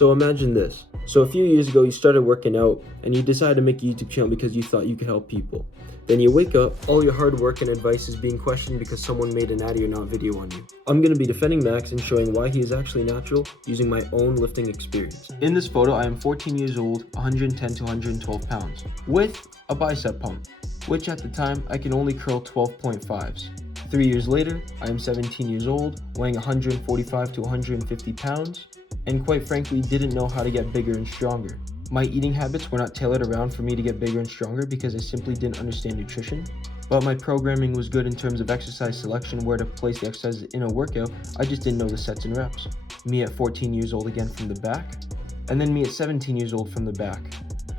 So imagine this. So a few years ago, you started working out and you decided to make a YouTube channel because you thought you could help people. Then you wake up, all your hard work and advice is being questioned because someone made a natty or not video on you. I'm going to be defending Max and showing why he is actually natural using my own lifting experience. In this photo, I am 14 years old, 110 to 112 pounds, with a bicep pump, which at the time I can only curl 12.5s. 3 years later, I am 17 years old, weighing 145 to 150 pounds, and quite frankly didn't know how to get bigger and stronger. My eating habits were not tailored around for me to get bigger and stronger because I simply didn't understand nutrition, but my programming was good in terms of exercise selection, where to place the exercises in a workout. I just didn't know the sets and reps. Me at 14 years old again from the back, and then me at 17 years old from the back.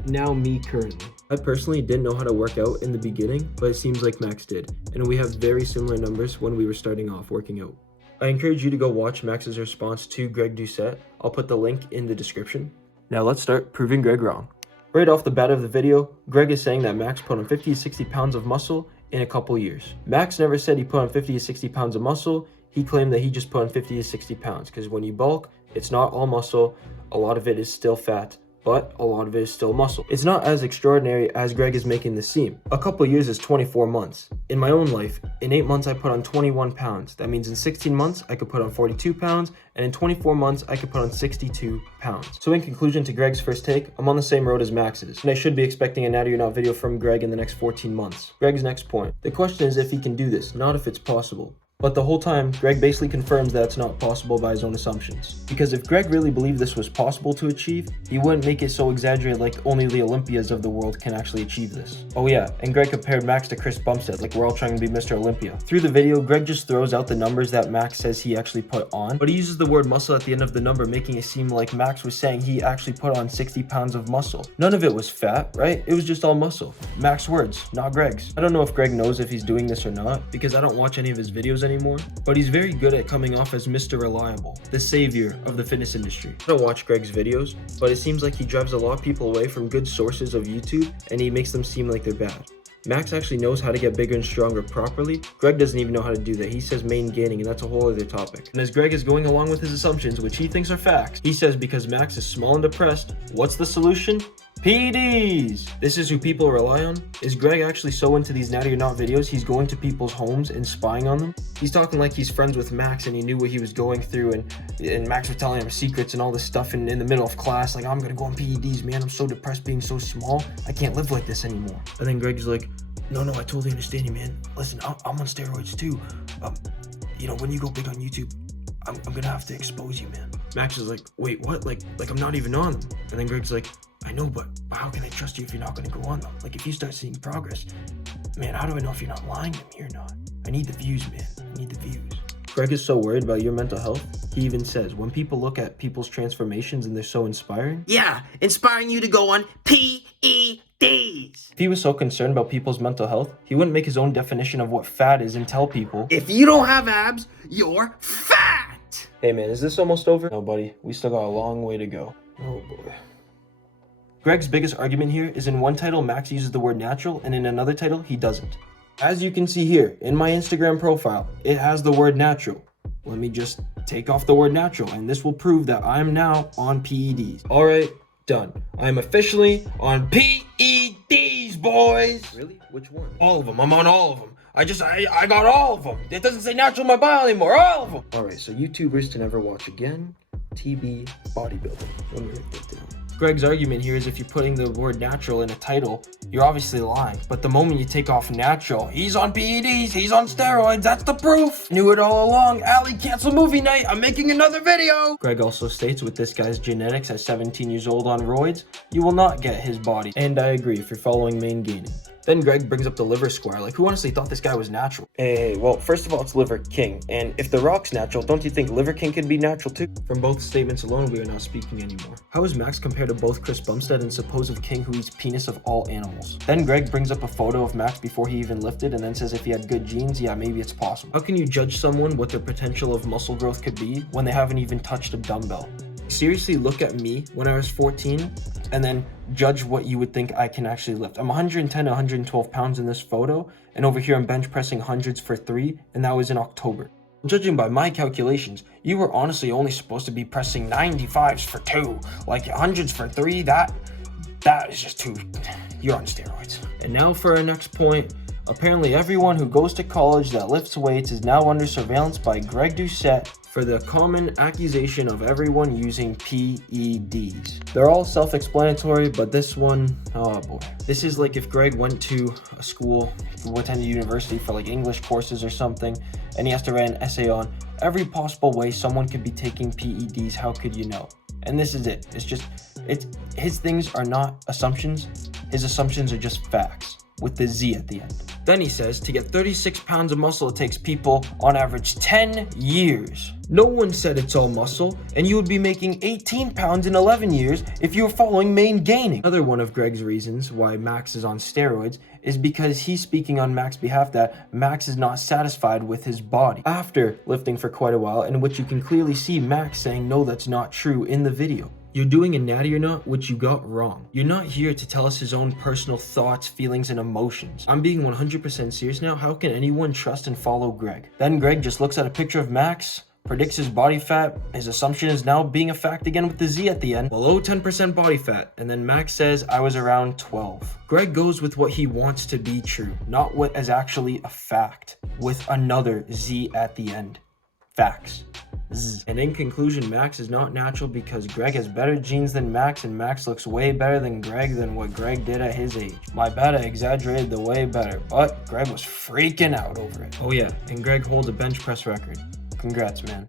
Now me currently. I personally didn't know how to work out in the beginning, but it seems like Max did, and we have very similar numbers when we were starting off working out. I encourage you to go watch Max's response to Greg Dpucette. I'll put the link in the description. Now let's start proving Greg wrong. Right off the bat of the video, Greg is saying that Max put on 50 to 60 pounds of muscle in a couple years. Max never said he put on 50 to 60 pounds of muscle. He claimed that he just put on 50 to 60 pounds because when you bulk, it's not all muscle. A lot of it is still fat, but a lot of it is still muscle. It's not as extraordinary as Greg is making this seem. A couple years is 24 months. In my own life, in 8 months I put on 21 pounds. That means in 16 months I could put on 42 pounds, and in 24 months I could put on 62 pounds. So in conclusion to Greg's first take, I'm on the same road as Max's, and I should be expecting a natty or not video from Greg in the next 14 months. Greg's next point. The question is if he can do this, not if it's possible. But the whole time, Greg basically confirms that it's not possible by his own assumptions. Because if Greg really believed this was possible to achieve, he wouldn't make it so exaggerated like only the Olympias of the world can actually achieve this. Oh yeah, and Greg compared Max to Chris Bumstead like we're all trying to be Mr. Olympia. Through the video, Greg just throws out the numbers that Max says he actually put on, but he uses the word muscle at the end of the number, making it seem like Max was saying he actually put on 60 pounds of muscle. None of it was fat, right? It was just all muscle. Max's words, not Greg's. I don't know if Greg knows if he's doing this or not, because I don't watch any of his videos anymore, but he's very good at coming off as Mr. Reliable, the savior of the fitness industry. I don't watch Greg's videos, but it seems like he drives a lot of people away from good sources of YouTube, and he makes them seem like they're bad. Max actually knows how to get bigger and stronger properly. Greg doesn't even know how to do that. He says main gaining, and that's a whole other topic. And as Greg is going along with his assumptions, which he thinks are facts, he says because Max is small and depressed, what's the solution? PEDs! This is who people rely on? Is Greg actually so into these natty or not videos he's going to people's homes and spying on them? He's talking like he's friends with Max and he knew what he was going through, and Max was telling him secrets and all this stuff in the middle of class, like, I'm gonna go on PEDs, man, I'm so depressed being so small, I can't live like this anymore. And then Greg's like, no, I totally understand you, man. Listen, I'm on steroids too. When you go big on YouTube, I'm gonna have to expose you, man. Max is like, wait, what? Like I'm not even on them. And then Greg's like, I know, but how can I trust you if you're not gonna go on them? Like if you start seeing progress, man, how do I know if you're not lying to me or not? I need the views, man. I need the views. Greg is so worried about your mental health. He even says, when people look at people's transformations and they're so inspiring. Yeah, inspiring you to go on PEDs. If he was so concerned about people's mental health, he wouldn't make his own definition of what fat is and tell people, if you don't have abs, you're fat. Hey man, is this almost over? No buddy, we still got a long way to go. Oh boy. Greg's biggest argument here is in one title, Max uses the word natural, and in another title, he doesn't. As you can see here, in my Instagram profile, it has the word natural. Let me just take off the word natural, and this will prove that I'm now on PEDs. All right, done. I'm officially on PEDs, boys. Really? Which one? All of them. I'm on all of them. I got all of them. It doesn't say natural in my bio anymore. All of them. All right, so YouTubers to never watch again. TB bodybuilding. Let me write that down. Greg's argument here is if you're putting the word natural in a title, you're obviously lying. But the moment you take off natural, he's on PEDs, he's on steroids, that's the proof. Knew it all along. Allie, cancel movie night. I'm making another video. Greg also states with this guy's genetics at 17 years old on roids, you will not get his body. And I agree if you're following main gaining. Then Greg brings up the liver square, like who honestly thought this guy was natural? Hey, well, first of all, it's Liver King, and if The Rock's natural, don't you think Liver King can be natural too? From both statements alone, we are not speaking anymore. How is Max compared to both Chris Bumstead and supposed king who eats penis of all animals? Then Greg brings up a photo of Max before he even lifted and then says if he had good genes, yeah, maybe it's possible. How can you judge someone what their potential of muscle growth could be when they haven't even touched a dumbbell? Seriously, look at me when I was 14 and then judge what you would think I can actually lift. I'm 110 to 112 pounds in this photo, and over here I'm bench pressing hundreds for 3, and that was in October. Judging by my calculations, you were honestly only supposed to be pressing 95s for 2, like 100s for 3, that is just too... You're on steroids. And now for our next point. Apparently everyone who goes to college that lifts weights is now under surveillance by Greg Dpucette for the common accusation of everyone using PEDs. They're all self-explanatory, but this one, oh boy. This is like if Greg went to a school, attended university for like English courses or something, and he has to write an essay on every possible way someone could be taking PEDs, how could you know? And this is it. His things are not assumptions. His assumptions are just facts, with the Z at the end. Then he says to get 36 pounds of muscle, it takes people on average 10 years. No one said it's all muscle, and you would be making 18 pounds in 11 years if you were following main gaining. Another one of Greg's reasons why Max is on steroids is because he's speaking on Max's behalf that Max is not satisfied with his body after lifting for quite a while, in which you can clearly see Max saying no, that's not true in the video. You're doing a natty or not, which you got wrong. You're not here to tell us his own personal thoughts, feelings, and emotions. I'm being 100% serious now. How can anyone trust and follow Greg? Then Greg just looks at a picture of Max, predicts his body fat. His assumption is now being a fact again with the Z at the end. Below 10% body fat. And then Max says, I was around 12. Greg goes with what he wants to be true, not what is actually a fact, with another Z at the end. Facts. And in conclusion, Max is not natural because Greg has better genes than Max, and Max looks way better than Greg than what Greg did at his age. My bad, I exaggerated the way better, but Greg was freaking out over it. Oh yeah, and Greg holds a bench press record. Congrats, man.